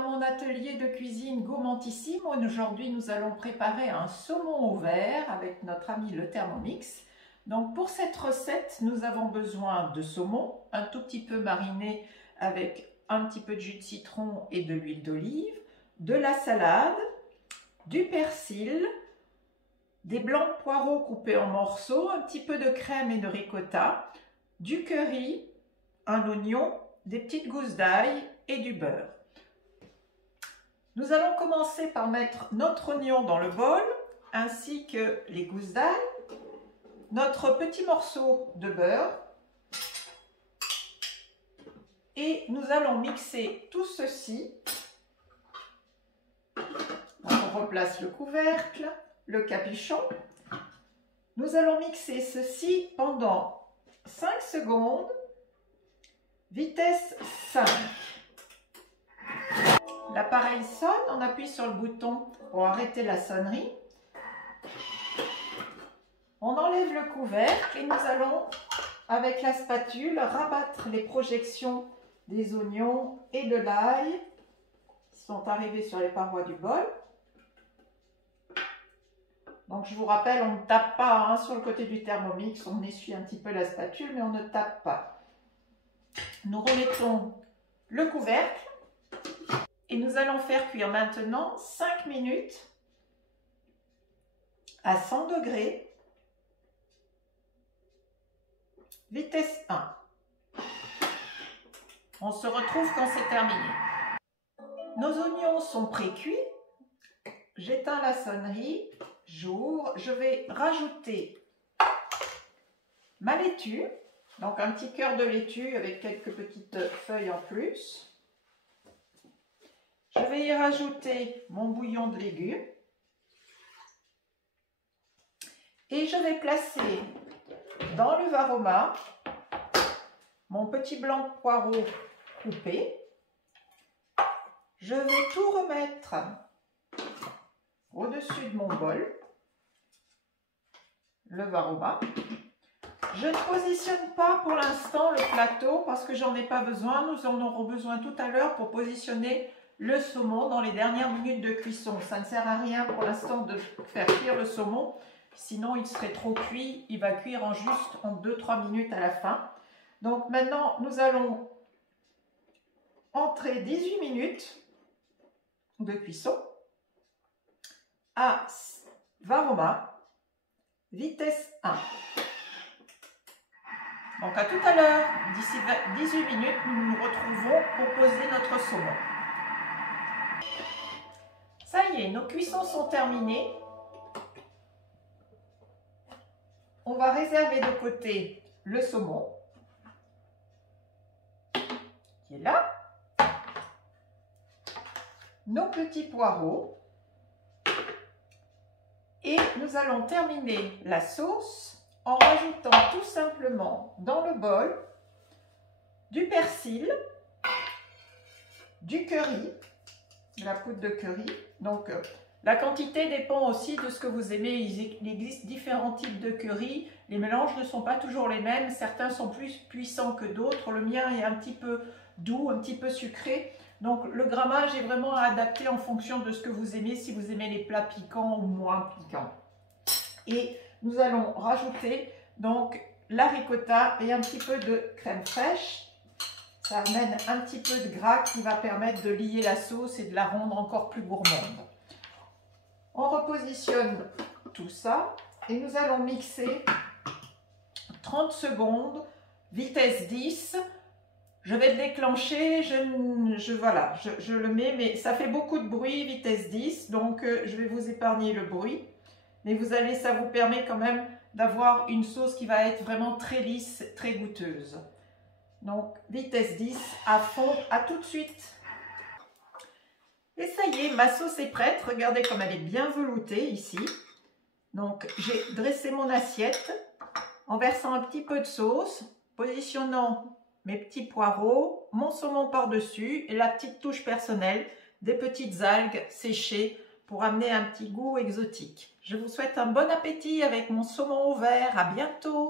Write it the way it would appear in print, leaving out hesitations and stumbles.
dans mon atelier de cuisine Gourmandissime. Aujourd'hui, nous allons préparer un saumon au vert avec notre ami le Thermomix. Donc pour cette recette, nous avons besoin de saumon, un tout petit peu mariné avec un petit peu de jus de citron et de l'huile d'olive, de la salade, du persil, des blancs de poireaux coupés en morceaux, un petit peu de crème et de ricotta, du curry, un oignon, des petites gousses d'ail et du beurre. Nous allons commencer par mettre notre oignon dans le bol, ainsi que les gousses d'ail, notre petit morceau de beurre, et nous allons mixer tout ceci. On replace le couvercle, le capuchon. Nous allons mixer ceci pendant 5 secondes, vitesse 5. L'appareil sonne, on appuie sur le bouton pour arrêter la sonnerie. On enlève le couvercle et nous allons, avec la spatule, rabattre les projections des oignons et de l'ail qui sont arrivés sur les parois du bol. Donc je vous rappelle, on ne tape pas sur le côté du Thermomix, on essuie un petit peu la spatule, mais on ne tape pas. Nous remettons le couvercle et nous allons faire cuire maintenant 5 minutes à 100 degrés, vitesse 1. On se retrouve quand c'est terminé. Nos oignons sont pré-cuits. J'éteins la sonnerie, j'ouvre, je vais rajouter ma laitue, donc un petit cœur de laitue avec quelques petites feuilles en plus. Je vais y rajouter mon bouillon de légumes et je vais placer dans le varoma mon petit blanc de poireau coupé. Je vais tout remettre au-dessus de mon bol, le varoma. Je ne positionne pas pour l'instant le plateau parce que j'en ai pas besoin. Nous en aurons besoin tout à l'heure pour positionner le saumon dans les dernières minutes de cuisson. Ça ne sert à rien pour l'instant de faire cuire le saumon, sinon il serait trop cuit. Il va cuire en juste en 2-3 minutes à la fin. Donc maintenant, nous allons entrer 18 minutes de cuisson à varoma, vitesse 1. Donc à tout à l'heure, d'ici 18 minutes, nous nous retrouvons pour poser notre saumon. Ça y est, nos cuissons sont terminées. On va réserver de côté le saumon qui est là. Nos petits poireaux. Et nous allons terminer la sauce en rajoutant tout simplement dans le bol du persil, du curry, de la poudre de curry. Donc la quantité dépend aussi de ce que vous aimez. Il existe différents types de curry. Les mélanges ne sont pas toujours les mêmes. Certains sont plus puissants que d'autres. Le mien est un petit peu doux, un petit peu sucré. Donc le grammage est vraiment adapté en fonction de ce que vous aimez, si vous aimez les plats piquants ou moins piquants. Et nous allons rajouter donc la ricotta et un petit peu de crème fraîche. Ça amène un petit peu de gras qui va permettre de lier la sauce et de la rendre encore plus gourmande. On repositionne tout ça et nous allons mixer 30 secondes, vitesse 10. Je vais le déclencher, je le mets, mais ça fait beaucoup de bruit, vitesse 10, donc je vais vous épargner le bruit. Mais vous allez, ça vous permet quand même d'avoir une sauce qui va être vraiment très lisse, très goûteuse. Donc vitesse 10 à fond, à tout de suite. Et ça y est, ma sauce est prête, regardez comme elle est bien veloutée ici. Donc j'ai dressé mon assiette en versant un petit peu de sauce, positionnant mes petits poireaux, mon saumon par-dessus et la petite touche personnelle, des petites algues séchées pour amener un petit goût exotique. Je vous souhaite un bon appétit avec mon saumon au vert. À bientôt!